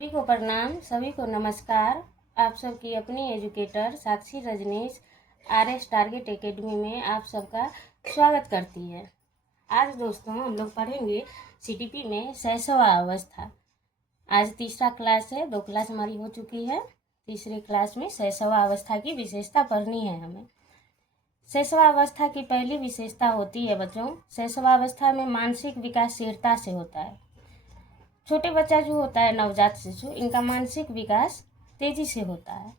सभी को प्रणाम, सभी को नमस्कार। आप सबकी अपनी एजुकेटर साक्षी रजनीश RS टारगेट एकेडमी में आप सबका स्वागत करती है। आज दोस्तों हम लोग पढ़ेंगे CTP में शैशव अवस्था। आज तीसरा क्लास है, 2 क्लास हमारी हो चुकी है। तीसरे क्लास में शैशव अवस्था की विशेषता पढ़नी है हमें। शैशव अवस्था की पहली विशेषता होती है बच्चों, शैशव अवस्था में मानसिक विकास शीघ्रता से होता है। छोटे बच्चा जो होता है, नवजात शिशु, इनका मानसिक विकास तेजी से होता है।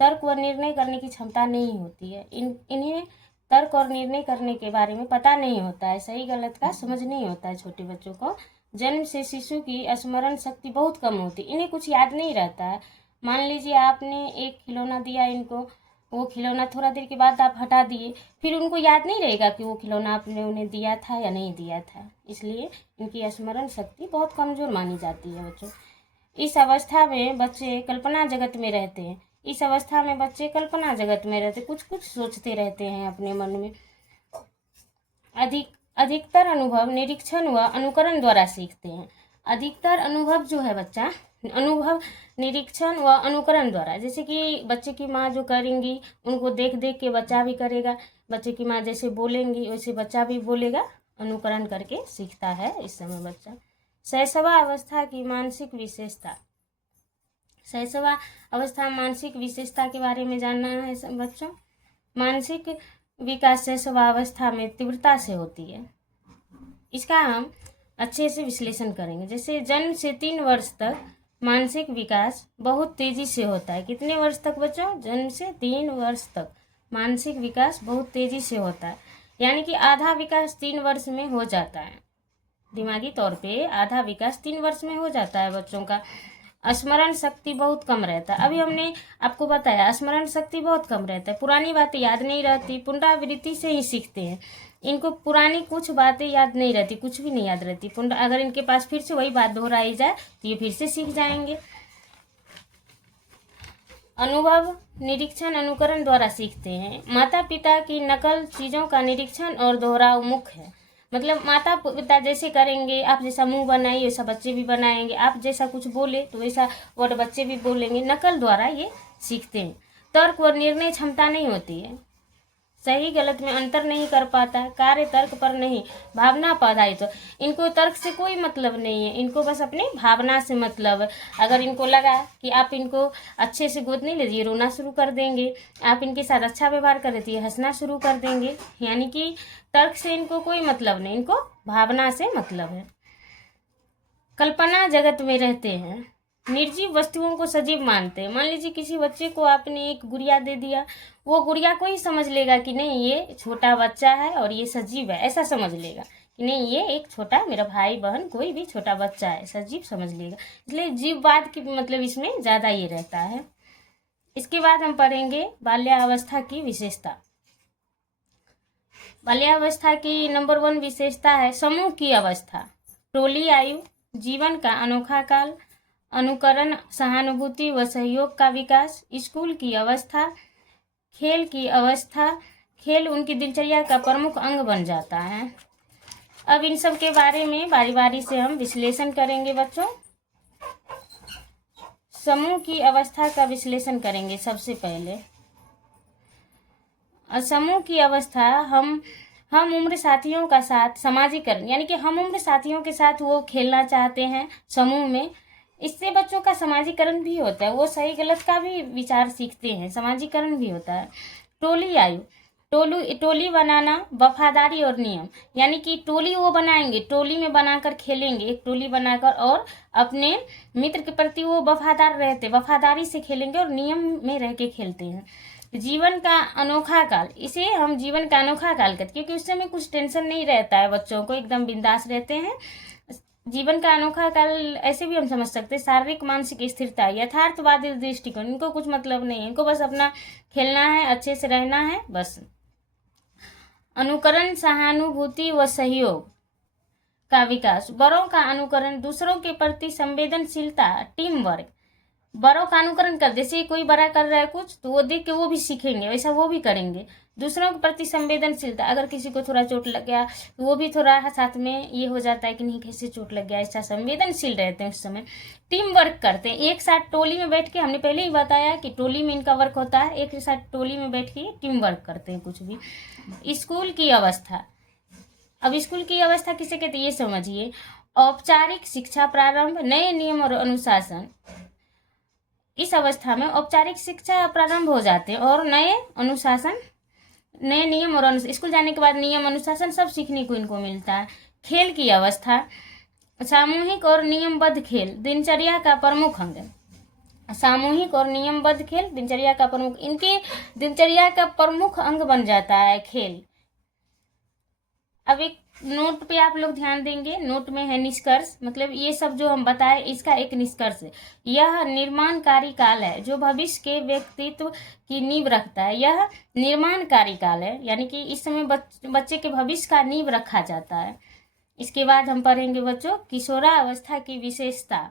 तर्क व निर्णय करने की क्षमता नहीं होती है। इन्हें तर्क और निर्णय करने के बारे में पता नहीं होता है, सही गलत का समझ नहीं होता है। छोटे बच्चों को जन्म से शिशु की स्मरण शक्ति बहुत कम होती है, इन्हें कुछ याद नहीं रहता है। मान लीजिए आपने एक खिलौना दिया इनको, वो खिलौना थोड़ा देर के बाद आप हटा दिए, फिर उनको याद नहीं रहेगा कि वो खिलौना आपने उन्हें दिया था या नहीं दिया था। इसलिए इनकी स्मरण शक्ति बहुत कमजोर मानी जाती है बच्चों। इस अवस्था में बच्चे कल्पना जगत में रहते हैं। कुछ कुछ सोचते रहते हैं अपने मन में। अधिकतर अनुभव निरीक्षण व अनुकरण द्वारा सीखते हैं। अधिकतर अनुभव जो है बच्चा, अनुभव निरीक्षण व अनुकरण द्वारा, जैसे कि बच्चे की माँ जो करेंगी उनको देख देख के बच्चा भी करेगा। बच्चे की माँ जैसे बोलेंगी वैसे बच्चा भी बोलेगा, अनुकरण करके सीखता है इस समय बच्चा। शैशव अवस्था की मानसिक विशेषता। शैशव अवस्था मानसिक विशेषता के बारे में जानना है बच्चों। मानसिक विकास शैशव अवस्था में तीव्रता से होती है। इसका हम अच्छे से विश्लेषण करेंगे। जैसे जन्म से 3 वर्ष तक मानसिक विकास बहुत तेजी से होता है। कितने वर्ष तक बच्चों? जन्म से 3 वर्ष तक मानसिक विकास बहुत तेजी से होता है, यानी कि आधा विकास 3 वर्ष में हो जाता है। दिमागी तौर पे आधा विकास 3 वर्ष में हो जाता है बच्चों का। स्मरण शक्ति बहुत कम रहता है। अभी हमने आपको बताया स्मरण शक्ति बहुत कम रहता है, पुरानी बातें याद नहीं रहती, पुनरावृत्ति से ही सीखते हैं। इनको पुरानी कुछ बातें याद नहीं रहती, कुछ भी नहीं याद रहती। अगर इनके पास फिर से वही बात दोहराई जाए तो ये फिर से सीख जाएंगे। अनुभव निरीक्षण अनुकरण द्वारा सीखते हैं। माता पिता की नकल चीजों का निरीक्षण और दोहराव मुख्य है। मतलब माता पिता जैसे करेंगे, आप जैसा मुंह बनाइए वैसा बच्चे भी बनाएंगे, आप जैसा कुछ बोले तो वैसा वर्ड बच्चे भी बोलेंगे। नकल द्वारा ये सीखते हैं। तर्क और निर्णय क्षमता नहीं होती है, सही गलत में अंतर नहीं कर पाता है, कार्य तर्क पर नहीं भावना पर आधारित। इनको तर्क से कोई मतलब नहीं है, इनको बस अपनी भावना से मतलब है। अगर इनको लगा कि आप इनको अच्छे से गोद नहीं लीजिए, रोना शुरू कर देंगे। आप इनके साथ अच्छा व्यवहार कर रहे थे, हंसना शुरू कर देंगे। यानी कि तर्क से इनको कोई मतलब नहीं, इनको भावना से मतलब है। कल्पना जगत में रहते हैं। निर्जीव वस्तुओं को सजीव मानते हैं। मान लीजिए किसी बच्चे को आपने एक गुड़िया दे दिया, वो गुड़िया को ही समझ लेगा कि नहीं ये छोटा बच्चा है और ये सजीव है, ऐसा समझ लेगा कि नहीं ये एक छोटा मेरा भाई बहन कोई भी छोटा बच्चा है, सजीव समझ लेगा। इसलिए जीववाद की मतलब इसमें ज़्यादा ये रहता है। इसके बाद हम पढ़ेंगे बाल्यावस्था की विशेषता। बाल्यावस्था की नंबर 1 विशेषता है समूह की अवस्था। टोली आयु, जीवन का अनोखा काल, अनुकरण, सहानुभूति व सहयोग का विकास, स्कूल की अवस्था, खेल की अवस्था। खेल उनकी दिनचर्या का प्रमुख अंग बन जाता है। अब इन सब के बारे में बारी बारी से हम विश्लेषण करेंगे बच्चों। समूह की अवस्था का विश्लेषण करेंगे सबसे पहले। समूह की अवस्था हम उम्र साथियों का साथ समाजीकरण, यानी कि हम उम्र साथियों के साथ वो खेलना चाहते हैं समूह में। इससे बच्चों का समाजीकरण भी होता है, वो सही गलत का भी विचार सीखते हैं, समाजीकरण भी होता है। टोली आयु, टोली बनाना, वफादारी और नियम, यानी कि टोली वो बनाएंगे, टोली में बनाकर खेलेंगे, एक टोली बनाकर, और अपने मित्र के प्रति वो वफादार रहते, वफादारी से खेलेंगे और नियम में रह के खेलते हैं। जीवन का अनोखा काल, इसे हम जीवन का अनोखा काल कहते, क्योंकि उस समय कुछ टेंशन नहीं रहता है, बच्चों को एकदम बिंदास रहते हैं। जीवन का अनोखा काल ऐसे भी हम समझ सकते हैं। शारीरिक मानसिक स्थिरता, यथार्थवादी दृष्टिकोण, इनको कुछ मतलब नहीं है, इनको बस अपना खेलना है, अच्छे से रहना है बस। अनुकरण, सहानुभूति व सहयोग का विकास, बड़ों का अनुकरण, दूसरों के प्रति संवेदनशीलता, टीम वर्क, बड़ों का अनुकरण कर, जैसे कोई बड़ा कर रहा है कुछ तो वो देख के वो भी सीखेंगे, वैसा वो भी करेंगे। दूसरों के प्रति संवेदनशीलता, अगर किसी को थोड़ा चोट लग गया तो वो भी थोड़ा साथ में ये हो जाता है कि नहीं कैसे चोट लग गया, ऐसा संवेदनशील रहते हैं उस समय। टीम वर्क करते हैं, एक साथ टोली में बैठ के, हमने पहले ही बताया कि टोली में इनका वर्क होता है, एक साथ टोली में बैठ के टीम वर्क करते हैं कुछ भी। स्कूल की अवस्था, अब स्कूल की अवस्था किसे कहते हैं ये समझिए। औपचारिक शिक्षा प्रारंभ, नए नियम और अनुशासन, इस अवस्था में औपचारिक शिक्षा प्रारंभ हो जाते हैं और नए अनुशासन, नए नियम और स्कूल जाने के बाद नियम अनुशासन सब सीखने को इनको मिलता है। खेल की अवस्था, सामूहिक और नियमबद्ध खेल दिनचर्या का प्रमुख अंग है। सामूहिक और नियमबद्ध खेल दिनचर्या का प्रमुख, इनके दिनचर्या का प्रमुख अंग बन जाता है खेल। अब एक नोट पे आप लोग ध्यान देंगे, नोट में है निष्कर्ष, मतलब ये सब जो हम बताए इसका एक निष्कर्ष है। यह निर्माणकारी काल है जो भविष्य के व्यक्तित्व की नींव रखता है। यह निर्माणकारी काल है, यानी कि इस समय बच्चे के भविष्य का नींव रखा जाता है। इसके बाद हम पढ़ेंगे बच्चों किशोरावस्था की विशेषता।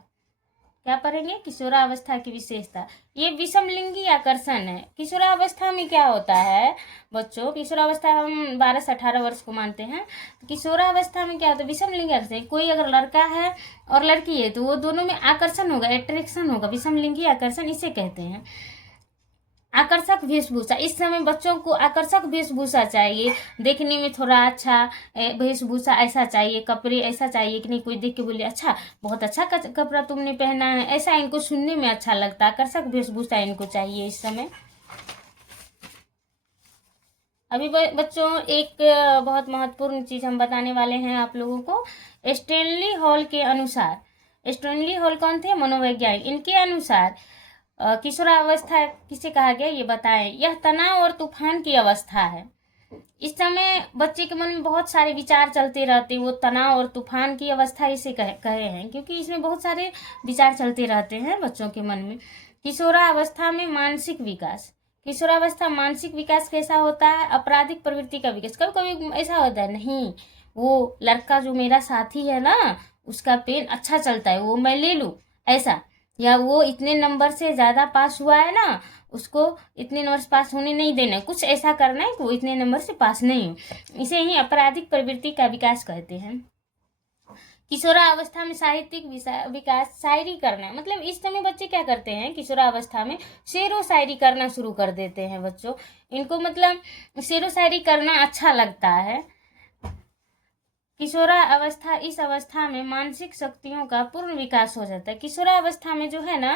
क्या पढ़ेंगे? किशोरावस्था की विशेषता। ये विषमलिंगी आकर्षण है। किशोरावस्था में क्या होता है बच्चों, किशोरावस्था हम 12 से 18 वर्ष को मानते हैं। किशोरावस्था में क्या होता है? विषमलिंगी आकर्षण। कोई अगर लड़का है और लड़की है तो वो दोनों में आकर्षण होगा, अट्रैक्शन होगा, विषमलिंगी आकर्षण इसे कहते हैं। आकर्षक वेशभूषा, इस समय बच्चों को आकर्षक वेशभूषा चाहिए, देखने में थोड़ा अच्छा वेशभूषा ऐसा चाहिए, कपड़े ऐसा चाहिए कि नहीं कोई देख के बोले अच्छा बहुत अच्छा कपड़ा तुमने पहना है, ऐसा इनको सुनने में अच्छा लगता है। आकर्षक वेशभूषा इनको चाहिए इस समय। अभी बच्चों एक बहुत महत्वपूर्ण चीज हम बताने वाले हैं आप लोगों को। स्टैनली हॉल के अनुसार, स्टैनली हॉल कौन थे? मनोवैज्ञानिक। इनके अनुसार किशोरावस्था किसे कहा गया ये बताएं। यह तनाव और तूफान की अवस्था है। इस समय बच्चे के मन में बहुत सारे विचार चलते रहते हैं, वो तनाव और तूफान की अवस्था इसे कहे हैं क्योंकि इसमें बहुत सारे विचार चलते रहते हैं बच्चों के मन में। किशोरावस्था में मानसिक विकास, किशोरावस्था मानसिक विकास कैसा होता है? आपराधिक प्रवृत्ति का विकास। कभी कभी ऐसा होता है नहीं वो लड़का जो मेरा साथी है ना उसका पेन अच्छा चलता है वो मैं ले लूं, ऐसा, या वो इतने नंबर से ज़्यादा पास हुआ है ना उसको इतने नंबर से पास होने नहीं देना, कुछ ऐसा करना है कि वो इतने नंबर से पास नहीं हो। इसे ही आपराधिक प्रवृत्ति का विकास कहते हैं। किशोरावस्था में साहित्यिक विकास, शायरी करना, मतलब इस समय बच्चे क्या करते हैं किशोरावस्था में शेरो शायरी करना शुरू कर देते हैं बच्चों। इनको मतलब शेरो शायरी करना अच्छा लगता है। किशोरावस्था, इस अवस्था में मानसिक शक्तियों का पूर्ण विकास हो जाता है। किशोरावस्था में जो है ना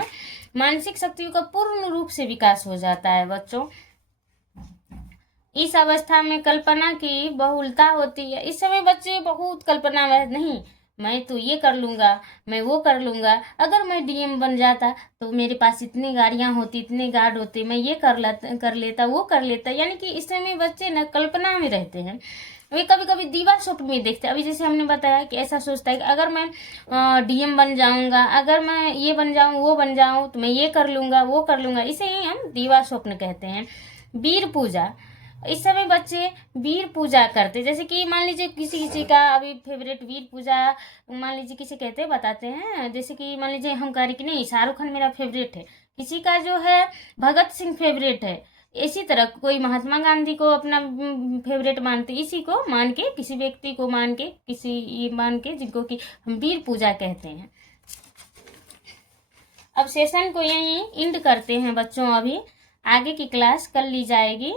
मानसिक शक्तियों का पूर्ण रूप से विकास हो जाता है बच्चों। इस अवस्था में कल्पना की बहुलता होती है। इस समय बच्चे बहुत कल्पना में, नहीं मैं तो ये कर लूंगा, मैं वो कर लूंगा, अगर मैं डीएम बन जाता तो मेरे पास इतनी गाड़ियां होती, इतने गार्ड होते, मैं ये कर लेता वो कर लेता। यानी कि इस समय बच्चे ना कल्पना में रहते हैं। वे कभी कभी दीवा स्वप्न में देखते हैं। अभी जैसे हमने बताया कि ऐसा सोचता है कि अगर मैं डीएम बन जाऊंगा, अगर मैं ये बन जाऊं वो बन जाऊं तो मैं ये कर लूंगा वो कर लूंगा, इसे ही हम दीवा स्वप्न कहते हैं। वीर पूजा, इस समय बच्चे वीर पूजा करते, जैसे कि मान लीजिए किसी किसी का अभी फेवरेट वीर पूजा मान लीजिए किसे कहते हैं बताते हैं। जैसे कि मान लीजिए हम कह रहे कि नहीं शाहरुख खान मेरा फेवरेट है, किसी का जो है भगत सिंह फेवरेट है, इसी तरह कोई महात्मा गांधी को अपना फेवरेट मानते, इसी को मान के किसी व्यक्ति को मान के किसी ये मान के जिनको कि हम वीर पूजा कहते हैं। अब सेशन को यहीं इंड करते हैं बच्चों, अभी आगे की क्लास कल ली जाएगी।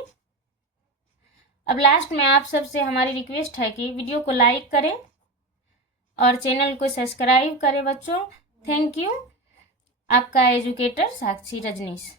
अब लास्ट में आप सबसे हमारी रिक्वेस्ट है कि वीडियो को लाइक करें और चैनल को सब्सक्राइब करें बच्चों। Thank you. आपका एजुकेटर साक्षी रजनीश।